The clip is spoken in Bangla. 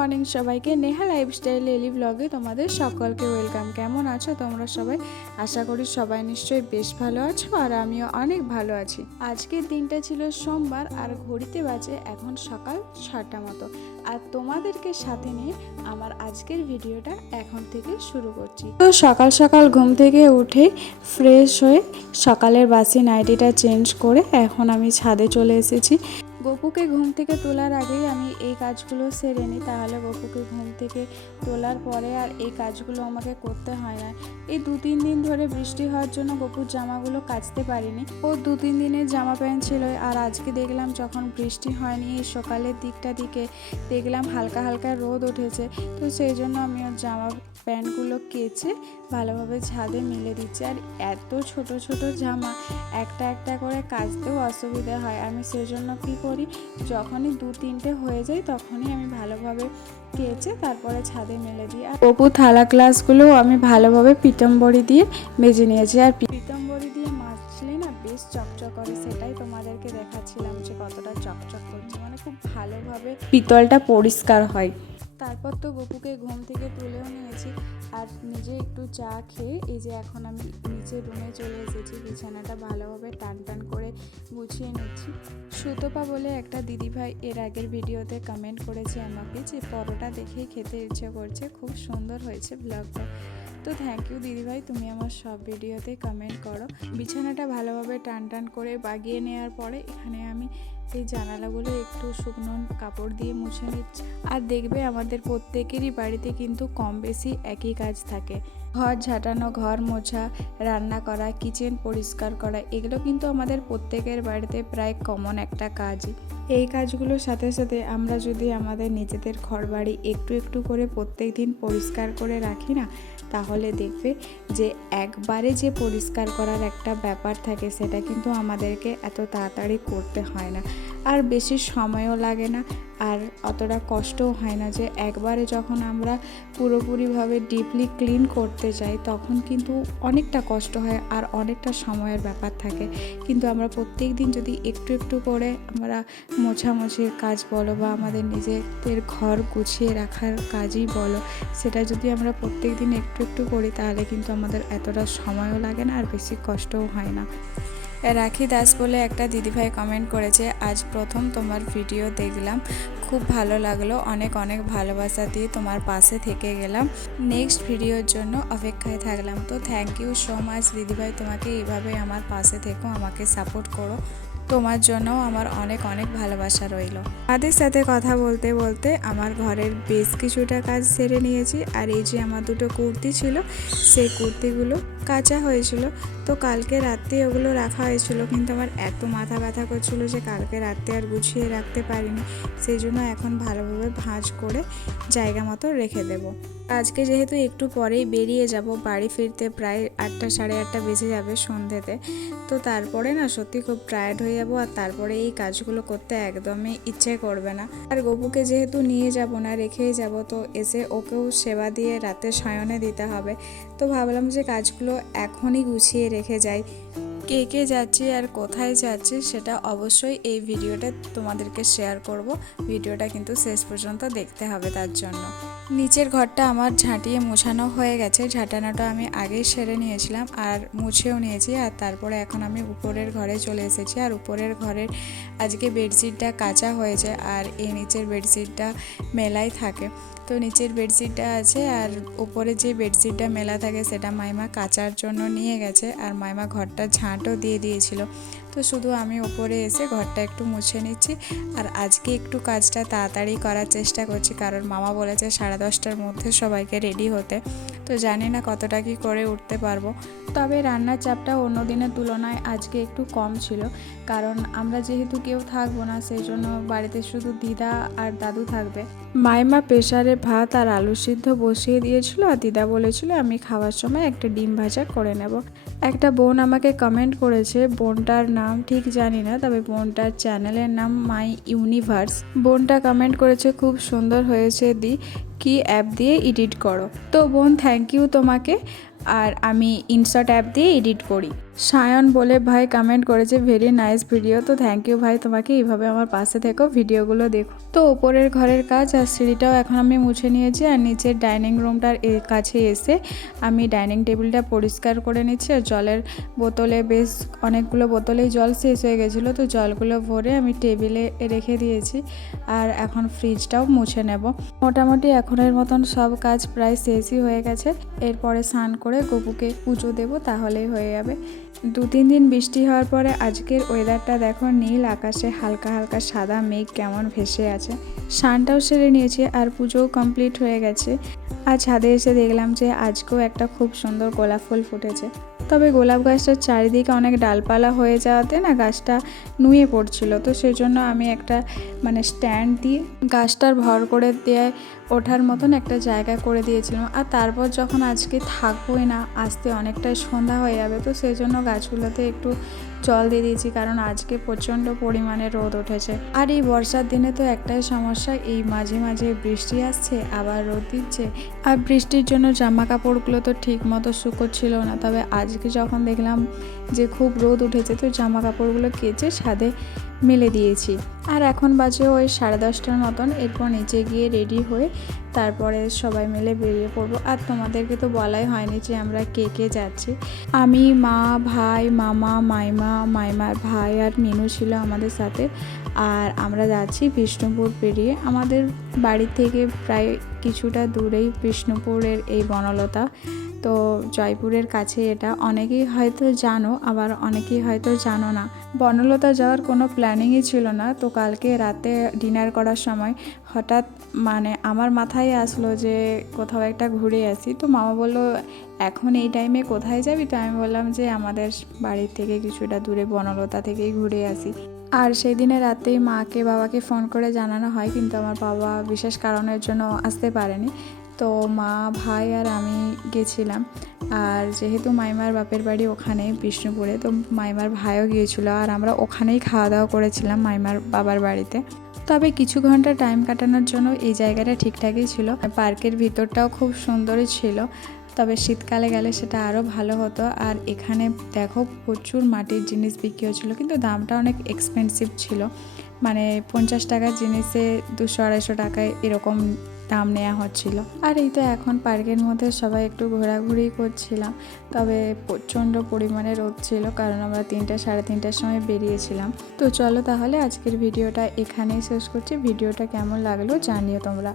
মর্নিং সবাইকে। নেহা লাইফস্টাইল ডেইলি ব্লগে তোমাদের সকলকে ওয়েলকাম। কেমন আছো তোমরা সবাই? আশা করি সবাই নিশ্চয়ই বেশ ভালো আছো, আর আমিও অনেক ভালো আছি। আজকের দিনটা ছিল সোমবার, আর ঘড়িতে বাজে এখন সকাল 6টা মতো। আর তোমাদেরকে সাথে নিয়ে আমার আজকের ভিডিওটা এখন থেকে শুরু করছি। তো সকাল সকাল ঘুম থেকে উঠে ফ্রেশ হয়ে সকালের বাসি নাইটিটা চেঞ্জ করে এখন আমি ছাদে চলে এসেছি। গপুকে ঘুম থেকে তোলার আগেই আমি এই কাজগুলো সেরে নিই, তাহলে গপুকে ঘুম থেকে তোলার পরে আর এই কাজগুলো আমাকে করতে হয় না। এই 2-3 দিন ধরে বৃষ্টি হওয়ার জন্য গপুর জামাগুলো কাচতে পারিনি। ও 2-3 দিনের জামা প্যান্ট ছিল, আর আজকে দেখলাম যখন বৃষ্টি হয়নি এই সকালের দিকে দেখলাম হালকা হালকা রোদ উঠেছে, তো সেই জন্য আমি ওর জামা প্যান্টগুলো কেচে ভালোভাবে ছাদে মিলে দিচ্ছি। আর এত ছোট ছোট জামা একটা একটা করে কাচতেও অসুবিধা হয়। আমি সেই জন্য কী করি, যখনই 2-3টে হয়ে যায় তখনই আমি ভালোভাবে কেচে তারপরে ছাদে মেলে দিই। আর অপু থালা গ্লাসগুলোও আমি ভালোভাবে পিতম্বরী দিয়ে মেজে নিয়েছি। আর পিতম্বরী দিয়ে মাজলে না বেশ চকচক করে, সেটাই তোমাদেরকে দেখাচ্ছিলাম যে কতটা চকচক করছে, মানে খুব ভালোভাবে পিতলটা পরিষ্কার হয়। তারপর তো গপুকে ঘুম থেকে তুলেও নিয়েছি, আর নিজে একটু চা খেয়ে এই যে এখন আমি নিচের রুমে চলে এসেছি। বিছানাটা ভালোভাবে টান করে গুছিয়ে নিচ্ছি। সুতপা বলে একটা দিদিভাই এর আগের ভিডিওতে কমেন্ট করেছে আমাকে যে পরোটা দেখেই খেতে ইচ্ছে করছে, খুব সুন্দর হয়েছে ব্লগটা। তো থ্যাংক ইউ দিদিভাই, তুমি আমার সব ভিডিওতে কমেন্ট করো। বিছানাটা ভালোভাবে টান করে বাগিয়ে নেওয়ার পরে এখানে আমি এই জানালাগুলো একটু শুকনো কাপড় দিয়ে মুছে নিচ্ছি। আর দেখবে আমাদের প্রত্যেকেরই বাড়িতে কিন্তু কম বেশি একই কাজ থাকে, ঘর ঝাঁটানো, ঘর মোছা, রান্না করা, কিচেন পরিষ্কার করা, এগুলো কিন্তু আমাদের প্রত্যেকের বাড়িতে প্রায় কমন একটা কাজই। এই কাজগুলোর সাথে সাথে আমরা যদি আমাদের নিজেদের ঘর বাড়ি একটু একটু করে প্রত্যেক দিন পরিষ্কার করে রাখি না, তাহলে দেখবে যে একবারে যে পরিষ্কার করার একটা ব্যাপার থাকে সেটা কিন্তু আমাদেরকে এত তাড়াতাড়ি করতে হয় না, আর বেশি সময়ও লাগে না, আর অতটা কষ্টও হয় না। যে একবারে যখন আমরা পুরোপুরিভাবে ডিপলি ক্লিন করতে চাই তখন কিন্তু অনেকটা কষ্ট হয় আর অনেকটা সময়ের ব্যাপার থাকে। কিন্তু আমরা প্রত্যেক দিন যদি একটু একটু করে আমরা মোছামুছির কাজ বলো বা আমাদের নিজেদের ঘর গুছিয়ে রাখার কাজই বলো, সেটা যদি আমরা প্রত্যেক দিন একটু একটু করি তাহলে কিন্তু আমাদের এতটা সময়ও লাগে না আর বেশি কষ্টও হয় না। রাখি দাস বলে একটা দিদিভাই কমেন্ট করেছে, আজ প্রথম তোমার ভিডিও দেখলাম, খুব ভালো লাগলো, অনেক অনেক ভালোবাসা দিয়ে তোমার পাশে থেকে গেলাম, নেক্সট ভিডিওর জন্য অপেক্ষায় থাকলাম। তো থ্যাংক ইউ সো মাচ দিদিভাই, তোমাকে এইভাবে আমার পাশে থেকো, আমাকে সাপোর্ট করো, তোমার জন্যও আমার অনেক অনেক ভালোবাসা রইল। তাদের সাথে কথা বলতে বলতে আমার ঘরের বেশ কিছুটা কাজ সেরে নিয়েছি। আর এই যে আমার দুটো কুর্তি ছিল, সেই কুর্তিগুলো কাচা হয়েছিল, তো কালকে রাত্রে ওগুলো রাখা হয়েছিল, কিন্তু আমার এত মাথা ব্যথা করছিল যে কালকে রাত্রে আর গুছিয়ে রাখতে পারিনি, সেই জন্য এখন ভালোভাবে ভাঁজ করে জায়গা মতো রেখে দেব। আজকে যেহেতু একটু পরেই বেরিয়ে যাব, বাড়ি ফিরতে প্রায় 8টা 8:30 বেজে যাবে সন্ধ্যেতে, তো তারপরে না সত্যি খুব টায়ার্ড হয়ে যাব, আর তারপরে এই কাজগুলো করতে একদমই ইচ্ছে করবে না। আর গপুকে যেহেতু নিয়ে যাব না, রেখেই যাব, তো এসে ওকেও সেবা দিয়ে রাতে শয়নে দিতে হবে, তো ভাবলাম যে কাজগুলো এখনই গুছিয়ে রেখে যাই। কে কে যাচ্ছি আর কোথায় যাচ্ছি সেটা অবশ্যই এই ভিডিওটা তোমাদেরকে শেয়ার করব, ভিডিওটা কিন্তু শেষ পর্যন্ত দেখতে হবে। তার জন্য নিচের ঘরটা আমার ঝাঁটিয়ে মোছানো হয়ে গেছে, ঝাঁটানোটা আমি আগেই সেরে নিয়েছিলাম আর মুছেও নিয়েছি। আর তারপরে এখন আমি উপরের ঘরে চলে এসেছি, আর উপরের ঘরের আজকে বেডশিটটা কাচা হয়েছে, আর এই নিচের বেডশিটটা মেলাই থাকে, তো নিচের বেডশিটটা আছে, আর উপরে যে বেডশিটটা মেলা থাকে সেটা মাইমা কাচার জন্য নিয়ে গেছে, আর মাইমা ঘরটা ঝাঁটও দিয়ে দিয়েছিল, তো শুধু আমি ওপরে এসে ঘরটা একটু মুছে নিচ্ছি। আর আজকে একটু কাজটা তাড়াতাড়ি করার চেষ্টা করছি, কারণ মামা বলেছে 10:30টার মধ্যে সবাইকে রেডি হতে, তো জানি না কতটা কি করে উঠতে পারবো। তবে রান্নার চাপটা অন্য দিনের তুলনায় আজকে একটু কম ছিল, কারণ আমরা যেহেতু কেউ থাকবো না, সেই জন্য বাড়িতে শুধু দিদা আর দাদু থাকবে। মাইমা প্রেসারে ভাত আর আলু সিদ্ধ বসিয়ে দিয়েছিল, আর দিদা বলেছিল আমি খাওয়ার সময় একটা ডিম ভাজা করে নেব। একটা বোন আমাকে কমেন্ট করেছে, বোনটার নাম ঠিক জানি না, তবে বোনটার চ্যানেলের নাম মাই ইউনিভার্স। বোনটা কমেন্ট করেছে খুব সুন্দর হয়েছে দি, কি অ্যাপ দিয়ে এডিট করো। তো বোন থ্যাংক ইউ তোমাকে, আর আমি ইনসার্ট অ্যাপ দিয়ে এডিট করি। সায়ন বলে ভাই কমেন্ট করেছে ভেরি নাইস ভিডিও। তো থ্যাংক ইউ ভাই, তোমাকে এইভাবে আমার পাশে থেকো, ভিডিওগুলো দেখো। তো উপরের ঘরের কাজ আর সিঁড়িটাও এখন আমি মুছে নিয়েছি, আর নিচের ডাইনিং রুমটার কাছে এসে আমি ডাইনিং টেবিলটা পরিষ্কার করে নিচ্ছি। আর জলের বোতলে বেশ অনেকগুলো বোতলেই জল শেষ হয়ে গেছিলো, তো জলগুলো ভরে আমি টেবিলে রেখে দিয়েছি। আর এখন ফ্রিজটাও মুছে নেব। মোটামুটি এখনের মতন সব কাজ প্রায় শেষই হয়ে গেছে। এরপরে স্নান করে গপুকে পুজো দেবো, তাহলেই হয়ে যাবে। 2-3 দিন বৃষ্টি হওয়ার পরে আজকের ওয়েদারটা দেখো, নীল আকাশে হালকা হালকা সাদা মেঘ কেমন ভেসে আছে। স্নানটাও সেরে নিয়েছি আর পুজোও কমপ্লিট হয়ে গেছে। আর ছাদে এসে দেখলাম যে আজকেও একটা খুব সুন্দর গোলাপ ফুল ফুটেছে। তবে গোলাপ গাছটার চারিদিকে অনেক ডালপালা হয়ে যাওয়াতে না গাছটা নুয়ে পড়ছিল, তো সেই জন্য আমি একটা স্ট্যান্ড দিয়ে গাছটার ভর করে দিয়ে ওঠার মতন একটা জায়গা করে দিয়েছিলাম। আর তারপর যখন আজকে থাকবোই না, আসতে অনেকটাই সন্ধ্যা হয়ে যাবে, তো সেই জন্য গাছগুলোতে একটু জল দিয়ে দিয়েছি, কারণ আজকে প্রচণ্ড পরিমাণে রোদ উঠেছে। আর এই বর্ষার দিনে তো একটাই সমস্যা, এই মাঝে মাঝে বৃষ্টি আসছে আবার রোদ দিচ্ছে, আর বৃষ্টির জন্য জামা কাপড়গুলো তো ঠিক মতো শুকোচ্ছিল না। তবে আজকে যখন দেখলাম যে খুব রোদ উঠেছে, তো জামা কাপড়গুলো কেচে ছাদে মেলে দিয়েছি। আর এখন বাজে ওই 10:30টার মতন। এরপর নিচে গিয়ে রেডি হয়ে তারপরে সবাই মিলে বেরিয়ে পড়বো। আর তোমাদেরকে তো বলাই হয়নি যে আমরা কে কে যাচ্ছি। আমি, মা, ভাই, মামা, মাইমার ভাই আর মিনু ছিল আমাদের সাথে। আর আমরা যাচ্ছি বিষ্ণুপুর পেরিয়ে। আমাদের বাড়ি থেকে প্রায় কিছুটা দূরেই বিষ্ণুপুরের এই বনলতা। তো জয়পুরের কাছে এটা। অনেকেই হয়তো জানো, আবার অনেকেই হয়তো জানো না। বনলতা যাওয়ার কোনো প্ল্যানিংই ছিল না, তো কালকে রাতে ডিনার করার সময় হঠাৎ আমার মাথায় আসলো যে কোথাও একটা ঘুরে আসি। তো মামা বললো এখন এই টাইমে কোথায় যাবি? তো আমি বললাম যে আমাদের বাড়ির থেকে কিছুটা দূরে বনলতা থেকেই ঘুরে আসি। আর সেই দিনে রাতেই মাকে বাবাকে ফোন করে জানানো হয়, কিন্তু আমার বাবা বিশেষ কারণের জন্য আসতে পারেনি। তো মা, ভাই আর আমি গেছিলাম। আর যেহেতু মাইমার বাপের বাড়ি ওখানে বিষ্ণুপুরে, তো মাইমার ভাইও গিয়েছিল, আর আমরা ওখানেই খাওয়া দাওয়া করেছিলাম মাইমার বাবার বাড়িতে। তবে কিছু ঘন্টা টাইম কাটানোর জন্য এই জায়গাটা ঠিকঠাকই ছিল। পার্কের ভিতরটাও খুব সুন্দরই ছিল, তবে শীতকালে গেলে সেটা আরও ভালো হতো। আর এখানে দেখো প্রচুর মাটির জিনিস বিক্রি হচ্ছিলো, কিন্তু দামটা অনেক এক্সপেন্সিভ ছিল। 50 টাকার জিনিসে 200-250 টাকায় এরকম দাম নেওয়া হচ্ছিল। আর এই তো এখন পার্কের মধ্যে সবাই একটু ঘোরাঘুরি করছিলাম। তবে প্রচণ্ড পরিমাণে রোদ ছিল, কারণ আমরা 3-3:30টার সময় বেরিয়েছিলাম। তো চলো তাহলে আজকের ভিডিওটা এখানেই শেষ করছি। ভিডিওটা কেমন লাগলো জানিও তোমরা।